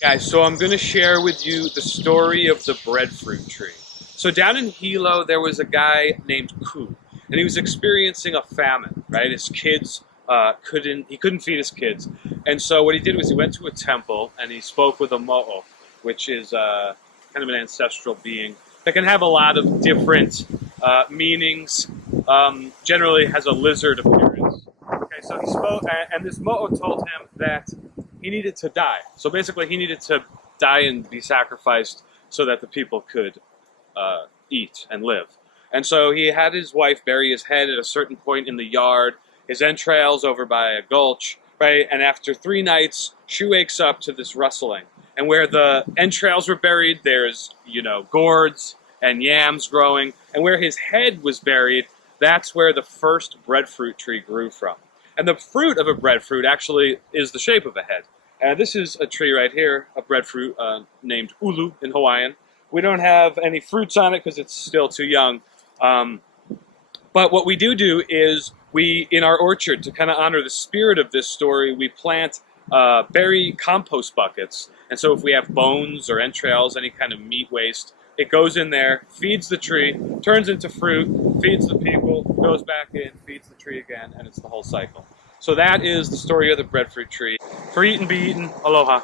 Guys, so I'm going to share with you the story of the breadfruit tree. So down in Hilo, there was a guy named Pooh, and he was experiencing a famine, right? His kids he couldn't feed his kids. And so what he did was he went to a temple and he spoke with a mo'o, which is kind of an ancestral being that can have a lot of different meanings. Generally has a lizard appearance. Okay, so he spoke, and this mo'o told him that he needed to die. So basically, he needed to die and be sacrificed so that the people could eat and live. And so he had his wife bury his head at a certain point in the yard, his entrails over by a gulch, right? And after 3 nights, she wakes up to this rustling. And where the entrails were buried, there's, gourds and yams growing. And where his head was buried, that's where the first breadfruit tree grew from. And the fruit of a breadfruit actually is the shape of a head. And this is a tree right here, a breadfruit named ulu in Hawaiian. We don't have any fruits on it because it's still too young. But what we do is in our orchard, to kind of honor the spirit of this story, we plant berry compost buckets. And so if we have bones or entrails, any kind of meat waste, it goes in there, feeds the tree, turns into fruit, feeds the people, goes back in, feeds the tree again, and it's the whole cycle. So that is the story of the breadfruit tree. For eat and be eaten, aloha.